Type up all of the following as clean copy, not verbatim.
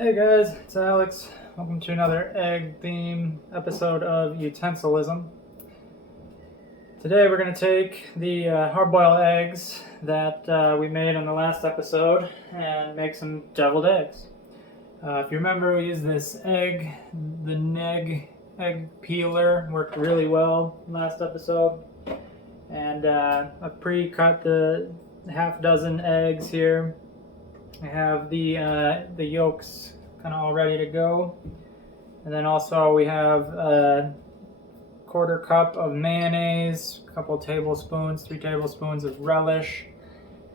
Hey guys, it's Alex. Welcome to another egg theme episode of Utensilism. Today we're going to take the hard-boiled eggs that we made in the last episode and make some deviled eggs. If you remember, we used the Neg egg peeler, worked really well last episode. And I've pre-cut the half dozen eggs here. I have the yolks kind of all ready to go, and then also we have a quarter cup of mayonnaise, a couple tablespoons, 3 tablespoons of relish,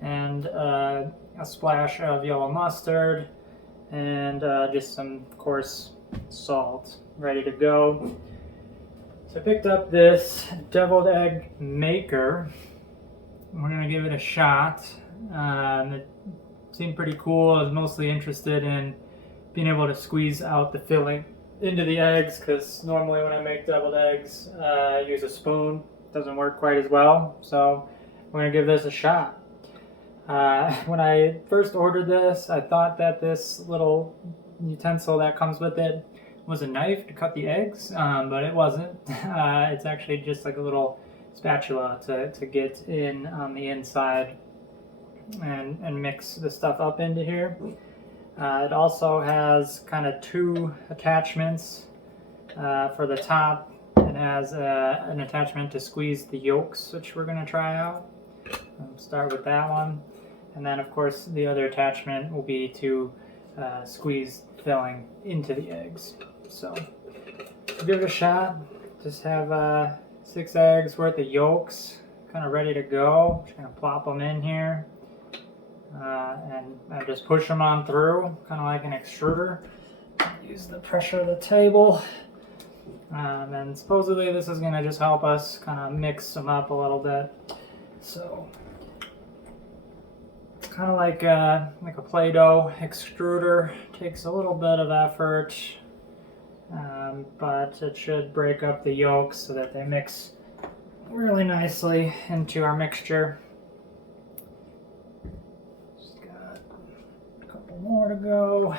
and a splash of yellow mustard, and just some coarse salt ready to go. So I picked up this deviled egg maker. We're gonna give it a shot. It seemed pretty cool. I was mostly interested in being able to squeeze out the filling into the eggs, because normally when I make deviled eggs, I use a spoon. It doesn't work quite as well, so we're gonna give this a shot. When I first ordered this, I thought that this little utensil that comes with it was a knife to cut the eggs, but it wasn't. It's actually just like a little spatula to get in on the inside and mix the stuff up into here. It also has kind of 2 attachments for the top. It has an attachment to squeeze the yolks, which we're going to try out. I'll start with that one. And then, of course, the other attachment will be to squeeze filling into the eggs. So, give it a shot. Just have 6 eggs worth of yolks kind of ready to go. Just going to plop them in here. And I just push them on through, kind of like an extruder. Use the pressure of the table. And supposedly this is going to just help us kind of mix them up a little bit. So it's kind of like a Play-Doh extruder. Takes a little bit of effort, but it should break up the yolks so that they mix really nicely into our mixture. More to go.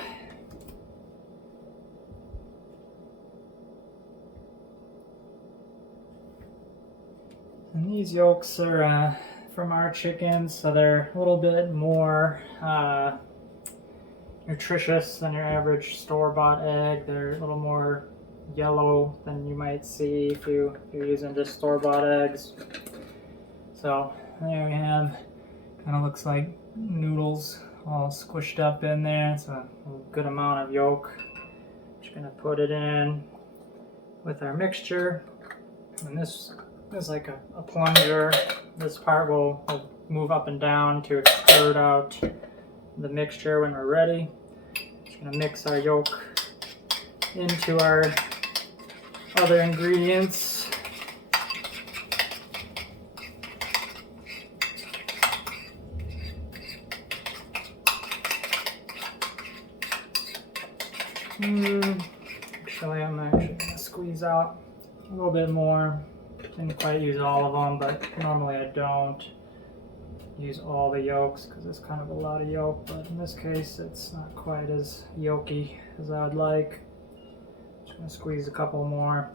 And these yolks are from our chickens, so they're a little bit more nutritious than your average store-bought egg. They're a little more yellow than you might see if you're using just store-bought eggs. So there we have, kind of looks like noodles all squished up in there. It's a good amount of yolk. Just gonna put it in with our mixture, and this is like a plunger. This part will move up and down to extrude out the mixture when we're ready. Just gonna mix our yolk into our other ingredients. Actually, I'm actually going to squeeze out a little bit more. Didn't quite use all of them, but normally I don't use all the yolks because it's kind of a lot of yolk, but in this case it's not quite as yolky as I would like. Just going to squeeze a couple more.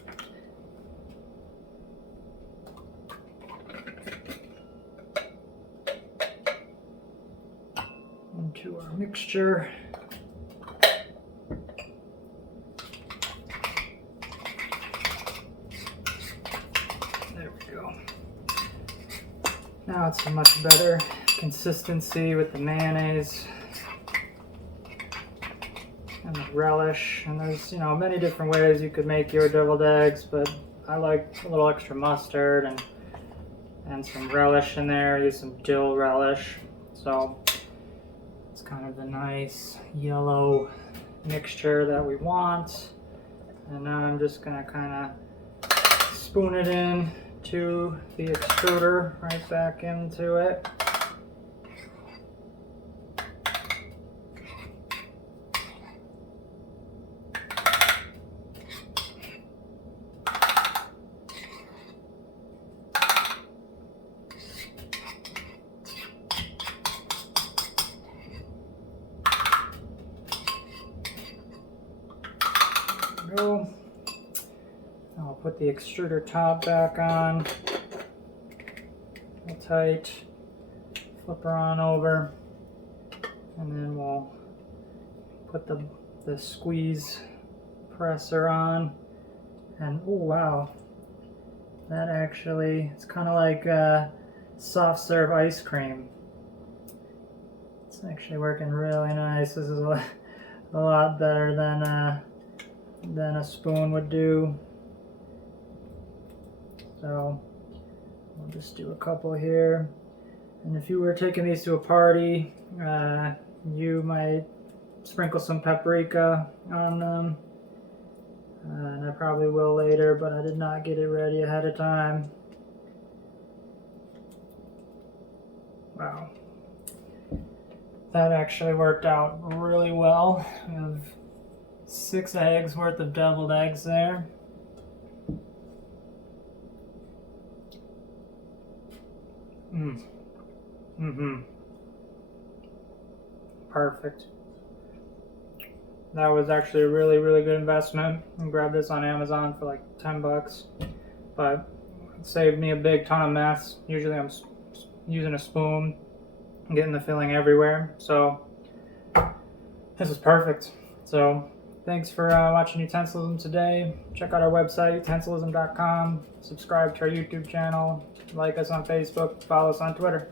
Into our mixture. Now it's a much better consistency with the mayonnaise and the relish. And there's, many different ways you could make your deviled eggs, but I like a little extra mustard and some relish in there. Use some dill relish. So it's kind of the nice yellow mixture that we want. And now I'm just gonna kind of spoon it in to the extruder, right back into it. the extruder top back on. Real tight. Flip her on over. And then we'll put the squeeze presser on. And oh wow. That actually, it's kind of like soft serve ice cream. It's actually working really nice. This is a lot better than a spoon would do. So we'll just do a couple here. And if you were taking these to a party, you might sprinkle some paprika on them. And I probably will later, but I did not get it ready ahead of time. Wow. That actually worked out really well. We have 6 eggs worth of deviled eggs there. Perfect. That was actually a really, really good investment. I grabbed this on Amazon for like 10 bucks, but it saved me a big ton of mess. Usually I'm using a spoon and getting the filling everywhere, so this is perfect. So thanks for watching Utensilism today. Check out our website, utensilism.com. Subscribe to our YouTube channel. Like us on Facebook. Follow us on Twitter.